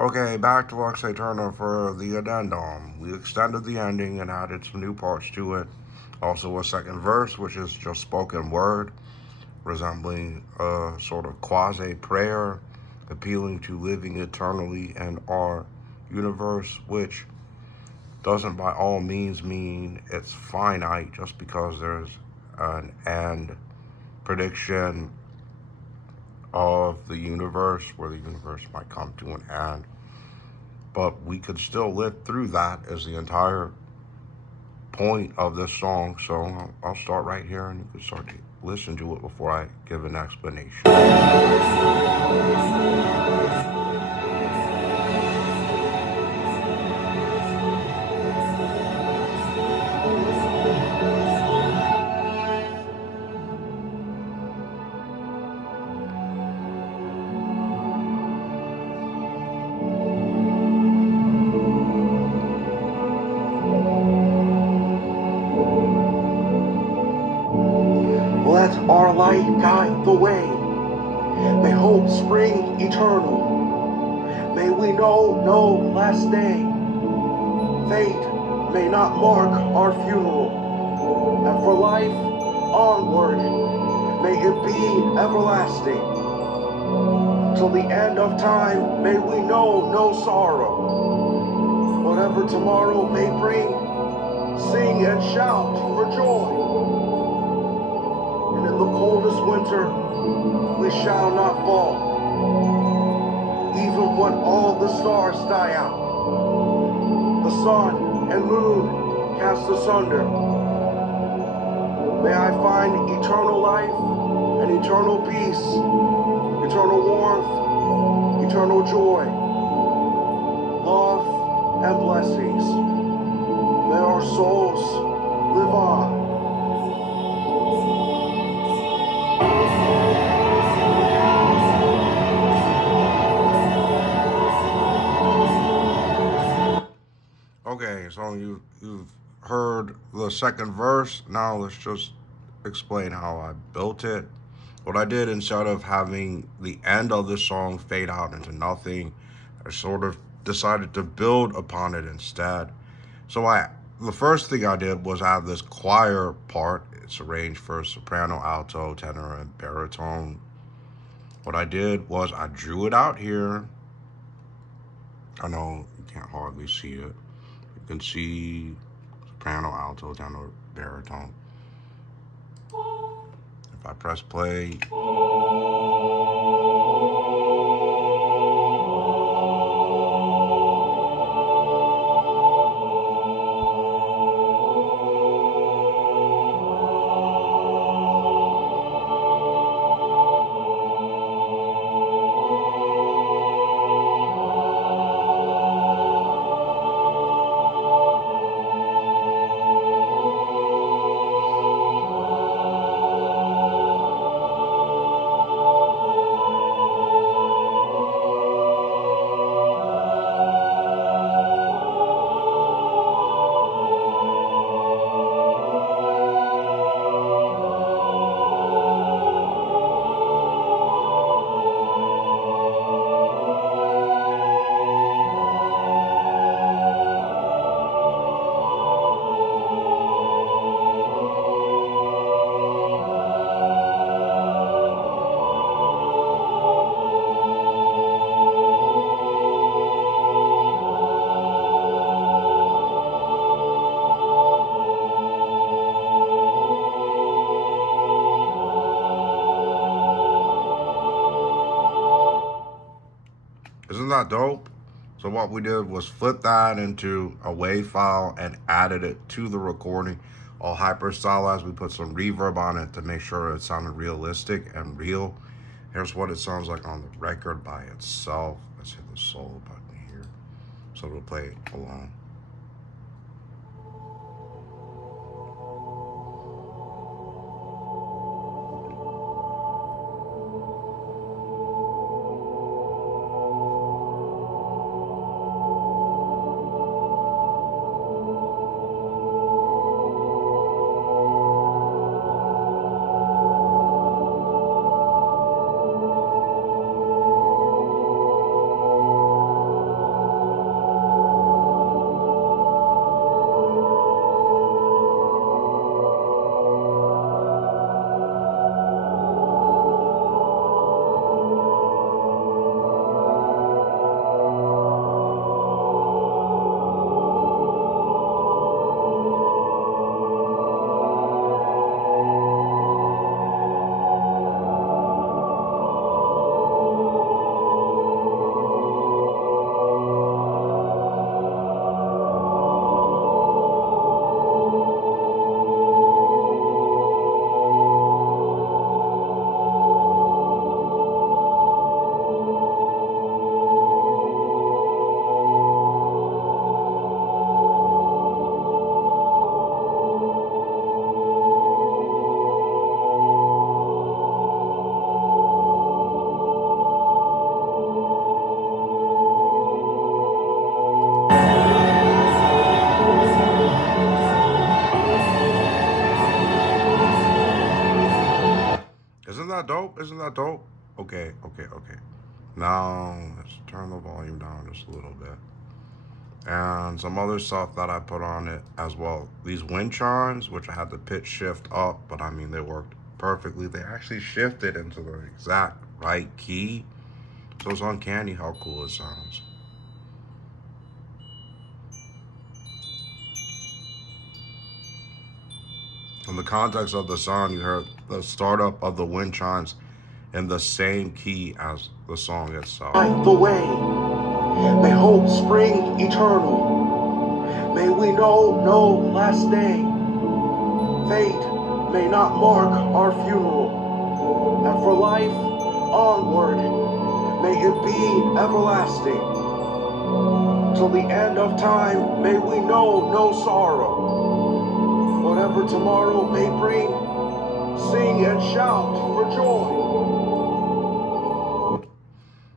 Okay, back to Æterna for the addendum. We extended the ending and added some new parts to it. Also, a second verse, which is just spoken word, resembling a sort of quasi prayer, appealing to living eternally in our universe, which doesn't by all means mean it's finite just because there's an end prediction of the universe where the universe might come to an end. But we could still live through that as the entire point of this song. So I'll start right here and you can start to listen to it before I give an explanation. Let our light guide the way. May hope spring eternal. May we know no last day. Fate may not mark our funeral. And for life onward, may it be everlasting. Till the end of time, may we know no sorrow. Whatever tomorrow may bring, sing and shout for joy. And in the coldest winter, we shall not fall. Even when all the stars die out, the sun and moon cast asunder, may I find eternal life and eternal peace, eternal warmth, eternal joy, love and blessings. May our souls live on. Okay, so you've heard the second verse. Now let's just explain how I built it. What I did, instead of having the end of the song fade out into nothing, I sort of decided to build upon it instead. So the first thing I did was add this choir part. It's arranged for soprano, alto, tenor, and baritone. What I did was I drew it out here. I know you can't hardly see it. You can see soprano, alto, tenor, baritone. If I press play, isn't that dope? So what we did was flip that into a WAV file and added it to the recording, all hyper stylized. We put some reverb on it to make sure it sounded realistic and real. Here's what it sounds like on the record by itself. Let's hit the solo button here, so it'll play along. that dope? Isn't that dope? Okay, okay, okay. Now let's turn the volume down just a little bit. And some other stuff that I put on it as well. These wind chimes, which I had to pitch shift up, but I mean they worked perfectly. They actually shifted into the exact right key. So it's uncanny how cool it sounds. In the context of the song, you heard the startup of the wind chimes in the same key as the song itself. Light the way, may hope spring eternal. May we know no last day. Fate may not mark our funeral. And for life onward, may it be everlasting. Till the end of time, may we know no sorrow. Whatever tomorrow may bring, sing and shout for joy.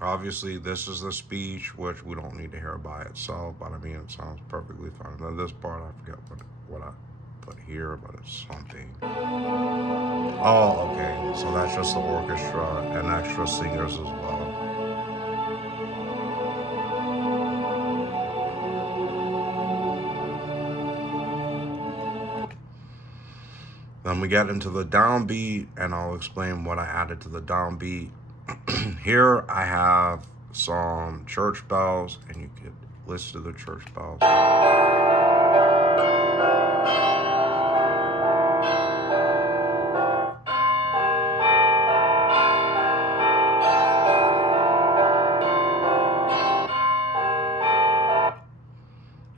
Obviously, this is the speech, which we don't need to hear by itself, but I mean, it sounds perfectly fine. Now, this part, I forget what I put here, but it's something. Oh, okay. So that's just the orchestra and extra singers as well. Then we get into the downbeat, and I'll explain what I added to the downbeat. Here I have some church bells, and you could listen to the church bells.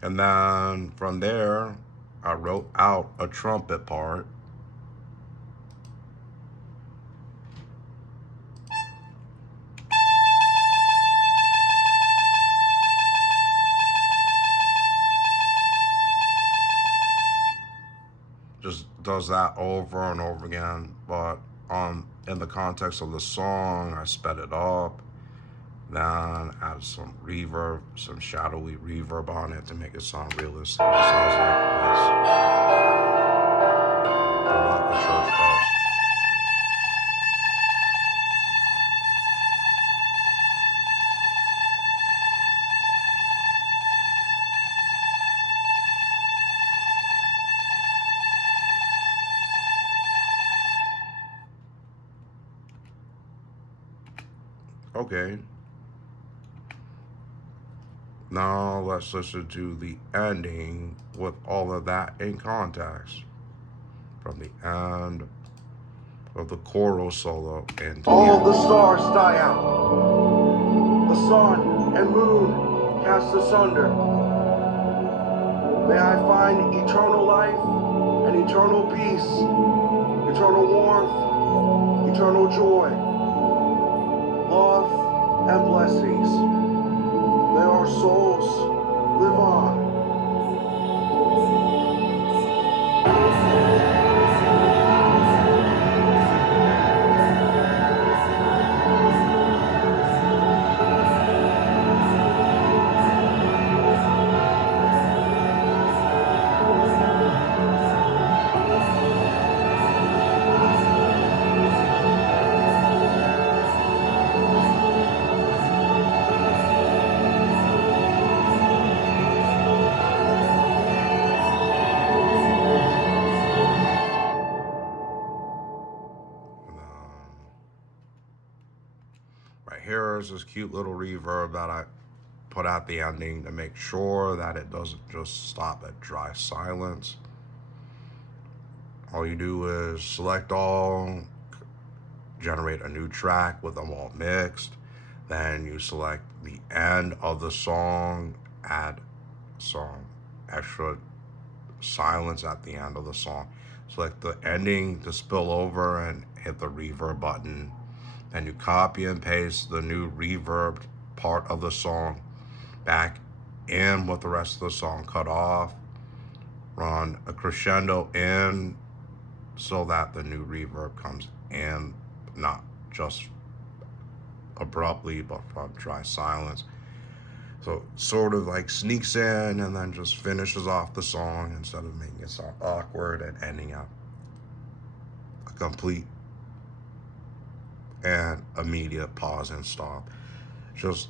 And then from there, I wrote out a trumpet part. Just does that over and over again, but in the context of the song, I sped it up. Then add some reverb, some shadowy reverb on it to make it sound realistic. It sounds like this. But not the church bells. Okay. Now let's listen to the ending with all of that in context. From the end of the choral solo and All the stars die out. The sun and moon cast asunder. May I find eternal life and eternal peace, eternal warmth, eternal joy, love and blessings. May our souls live on. right here is this cute little reverb that I put at the ending to make sure that it doesn't just stop at dry silence. All you do is select all, generate a new track with them all mixed. Then you select the end of the song, add some extra silence at the end of the song. Select the ending to spill over and hit the reverb button. Then you copy and paste the new reverb part of the song back in with the rest of the song cut off. Run a crescendo in so that the new reverb comes in, not just abruptly, but from dry silence. So sort of like sneaks in and then just finishes off the song instead of making it sound awkward and ending up a complete and immediate pause and stop. Just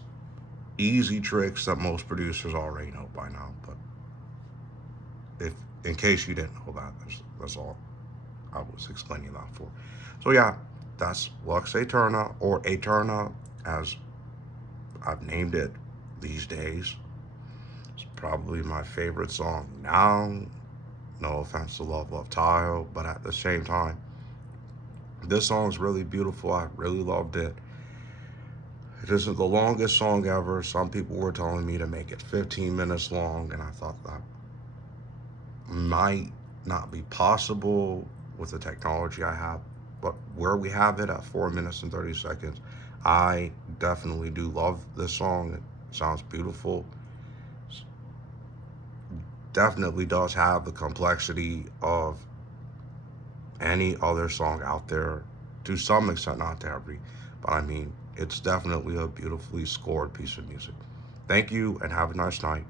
easy tricks that most producers already know by now. But if in case you didn't know that, that's all I was explaining that for. So yeah, that's Lux Æterna, or Æterna as I've named it these days. It's probably my favorite song now. No offense to Love Love Tahoe, but at the same time, this song's really beautiful. I really loved it. It isn't the longest song ever. Some people were telling me to make it 15 minutes long, and I thought that might not be possible with the technology I have. But where we have it at 4 minutes and 30 seconds, I definitely do love this song. It sounds beautiful. Definitely does have the complexity of any other song out there, to some extent, not to every, but I mean, it's definitely a beautifully scored piece of music. Thank you and have a nice night.